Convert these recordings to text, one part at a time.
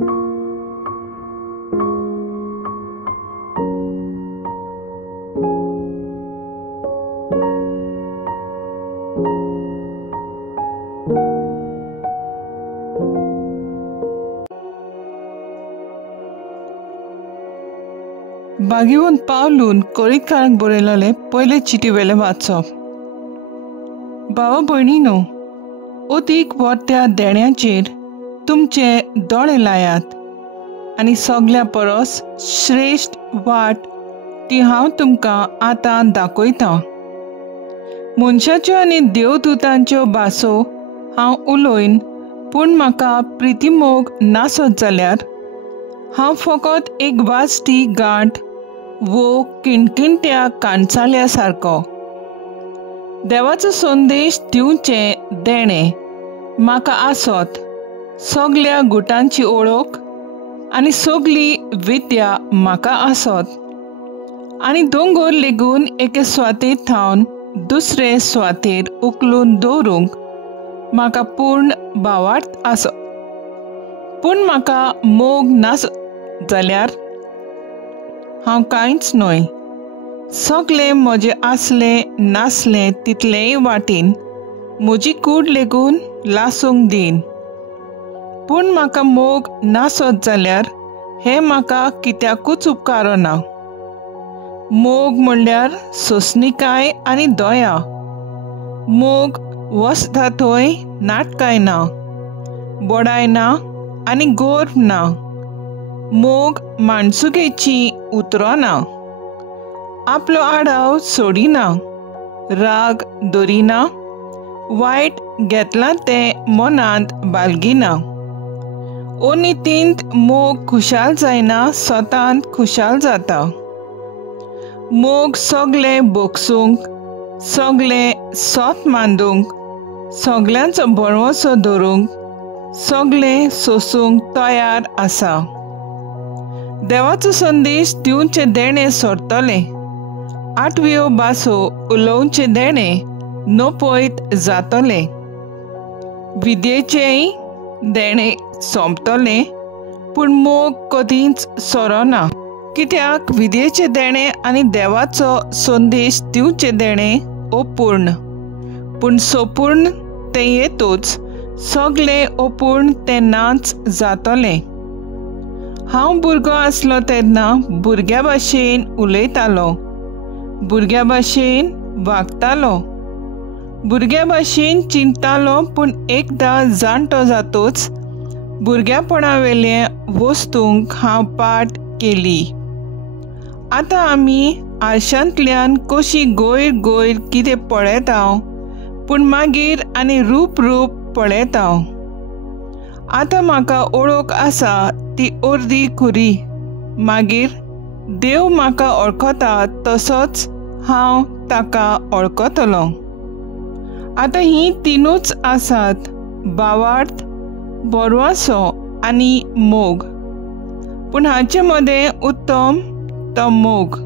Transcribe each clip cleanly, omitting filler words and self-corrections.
बागीवन पावलून कोरीतकारांक बरयलेले पयले चिटी वेले वाचप. भावा भयणीनो, ओदीक त्या देण्याचेर तुमचे दोळे लायात आनी सगल्या परस श्रेश्ठ वाट ती हांव तुमकां आतां दाखयतां. मनशाच्यो आनी देवदूतांच्यो भासो हांव उलयन, पूण म्हाका प्रितीमोग नासत जाल्यार हांव फकत एक वाजटी गांठ वो किणकिणत्या काणचाल्या सारको. देवाचो संदेश दिवचे देणे म्हाका आसत, सगल्या गुटांची ओळख आनी सगली विद्या म्हाका आसत, आनी दोंगर लेगून एके सुवातेर थावन दुसरे सुवातेर उखलून दवरूंक म्हाका पूर्ण भावार्थ आसत. पूण म्हाका मोग नासत जाल्यार हांव कांयच न्हय. सगलें म्हजें आसलें नासलें तितलेय वाटेन म्हजी कूड लेगून लासूंक दीन. पूण म्हाका मोग नासत जाल्यार हें म्हाका कित्याकूच उपकारना. मोग म्हणल्यार सोंसणीकाय आनी दया. मोग वसता थंय नाटकाय ना, बोडाय ना आनी गोर्ब ना. मोग माणसुगेची उतरना, आपलो आडाव सोडिना, राग दरिना, वायट घेतला तें मनांत बाळगिना. ओ नितींत मोग खुशाल जायना, स्वतांत खुशाल जाता. मोग सगलें बोगसूंक, सगलें सोत मांदूंक, सगल्यांचो बळवोसो धरूंक, सगलें सोसूंक तयार आसा. देवाचो संदेश दिवचे देणे सोडतले, आठव्यो भासो उलोवचे देणे नपयत जातले. विद्येचेय देणे सोंपतले, पूण मोग कधीच सोरोना. कित्याक विद्येचे देणे आनी देवाचो संदेश दिवचे देणे अपूर्ण, पूण सोपूर्ण ते येतूच सगळे अपूर्ण ते नाच जातले. हांव भुरगो आसलो तेन्ना भुरग्या भाशेन उलयतालो, भुरग्या भाशेन वागतालो, भुरग्या भाशेन चिंततालो. पूण एकदां जाणटो जातूच भुरग्यापणा वस्तूंक हांव पाठ केली. आतां आमी आरशांतल्यान कशी गोयर गोयर कितें पळयतांव, पूण मागीर आनी रूप पळयतांव. आतां म्हाका ओळख आसा ती अर्दी खुरी, मागीर देव म्हाका वळखता तसोच हांव ताका वळखतलो. आतां हीं तिनूच आसात, भावार्थ, बरवासो आनी मोग. पूण हाचे मदें उत्तम तो मोग.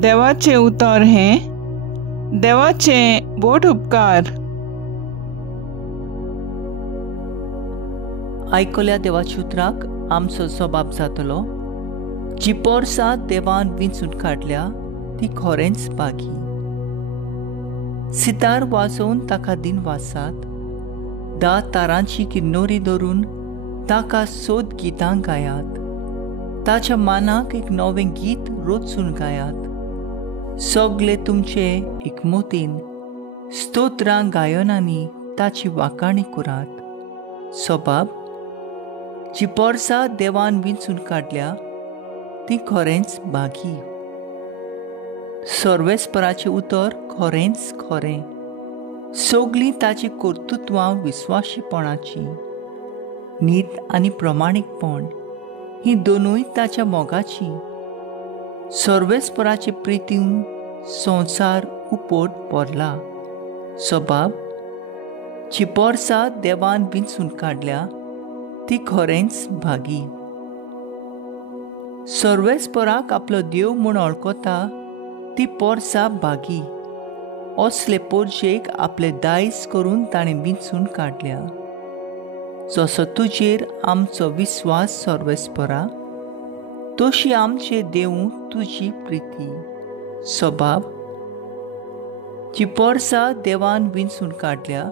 देवाचें उतर हें, देवाचे बोट उपकार. आयकल्या देवाच्या उतराक आमचो जबाब जातलो. जी पोरसां देवान विंचून काडल्या ती खरेंच बागी. सितार वाजोवन ताका दिन वाजसात, 10 तारांची किन्नोरी धरून ताका सोद गितां गायात. ताच्या मानाक एक नवें गीत रोचून गायात. सगळे तुमचे एकमतीन स्तोत्रां गायनांनी ताची वाखाणी करात. सोबाब, जी पोरसां देवान विंचून काडल्या ती खरेंच बागी. सर्वेस्पराचें उतर खरेंच खरें. सगलीं ताची कर्तुत्वां विस्वाशीपणाची. नीत आनी प्रमाणीकपण ही दोनूय ताच्या मोगाची. सर्वेस्पराचे प्रितीन संवसार उपोट भरला. सोबाब, जी पोरसां देवान विंचून काडल्या ती खरेंच भागी. सर्वेस्पराक आपलो देव म्हूण वळखता ती पोरसां भागी. असले पोरशेक आपले दायज करून ताणें विंचून काडल्या. जसो तुजेर आमचो विस्वास सर्वेस्परा, तशी आमचे देव तुजी प्रिती. स्वभाव जी पोरसां देवान विंचून काडल्या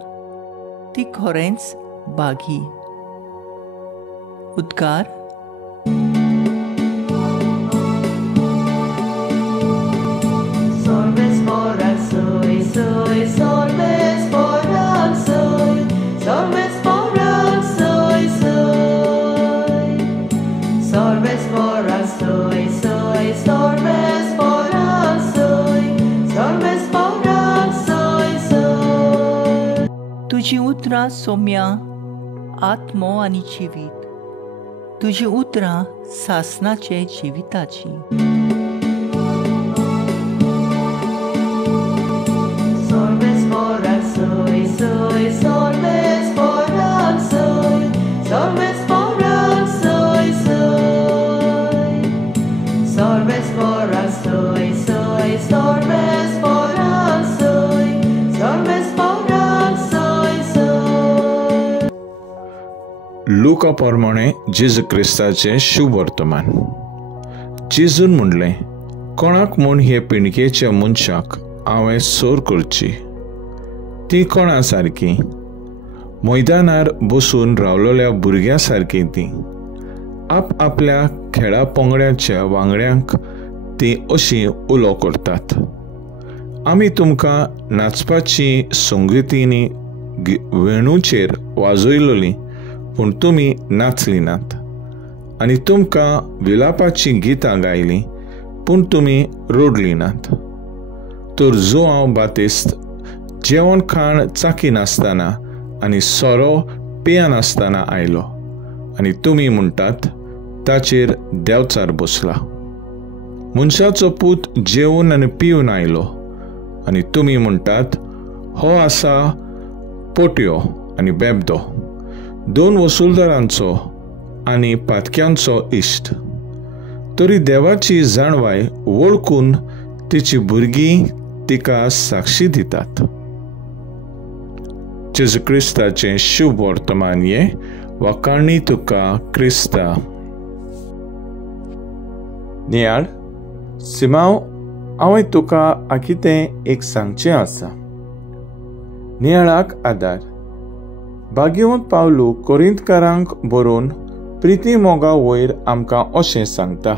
ती खरेंच बागी. उद्गार. तुजी उतरां सौम्या आत्मो आनी जिवीत. तुजी उतरां सासनाचे जिविताची. लुका प्रमाणे जेजू क्रिस्ताचे शुभ वर्तमान. जेजून म्हणलें, कोणाक म्हूण हे पिणकेच्या मनशाक हांवें सोर करची. ती कोणा सारकी? मैदानार बसून रावलेल्या भुरग्यां सारकी ती. आपल्या खेळा पंगड्याच्या वांगड्यांक ती अशी उलो करतात. आमी तुमकां नाचपाची संगीतीनी वेणूचेर वाजयलोली, पूण तुमी नाचली नात. आनी तुमकां विलापाची गितां गायली, पूण तुमी रोडली नात. तर जोआंव बातिस्त जेवण खाण चाकी नासतना आनी सोरो पियानासतना आयलो, आनी तुमी म्हणटात ताचेर देंवचार बसला. मनशाचो पूत जेवून आनी पिवन आयलो, आनी तुमी म्हणटात हो आसा पोट्यो आनी बेबदो, दोन वसूलदारांचो आनी पातक्यांचो इश्ट. तरी देवाची जाणवाय वळखून तिची भुरगीं तिका साक्षी दितात. जेजू क्रिस्ताचें शुभ वर्तमान हे वाकाणी तुका क्रिस्ता. नियाळ सिमांव, हांवें तुका आकितें एक सांगचें आसा. नियाळाक आदार. भाग्यवंत पावलू कोरिंथकारांक बरोवन प्रिती मोगा वयर आमकां अशें सांगता,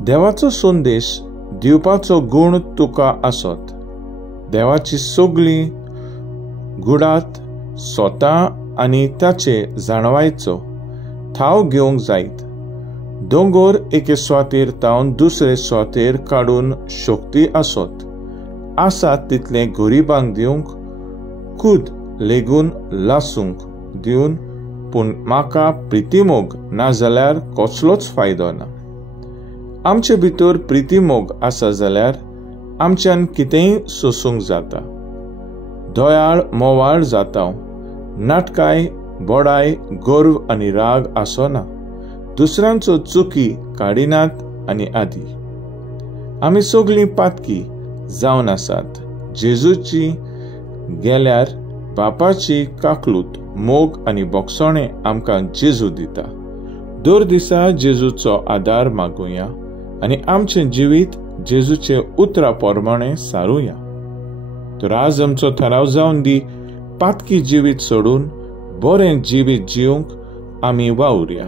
देवाचो संदेश दिवपाचो गूण तुका आसत. देवाची सगळी गुडात स्वता आनी ताचे जाणवायचो ठाव घेवंक जायत. दोंगर एके सुवातेर तावन दुसरे सुवातेर काडून शक्ती आसत. आसात तितले गरिबांक दिवंक, खूद लेगून लासूंक दिवन, पूण म्हाका प्रितीमोग ना जाल्यार कसलोच फायदो ना. आमचे भितर प्रितीमोग आसा जाल्यार आमच्यान कितेंय सोसूंक जाता. दोयाळ मोवाळ जाता, नाटकाय बोडाय गर्व आनी राग आसना. दुसऱ्यांचो चुकी काडिनात आनी आदी. आमी सगळीं पातकी जावन आसात. जेजूची गेल्यार बापाची काकलूत मोग आनी बोगसोणें आमकां जेजू दिता. दर दिसा जेजूचो आदार मागुया आनी आमचें जिवीत जेजूचे उतरा प्रमाणे सारुया. तर आज आमचो थाराव जावन दी, पातकी जिवीत सोडून बरें जिवीत जिवंक आमी वावुरया.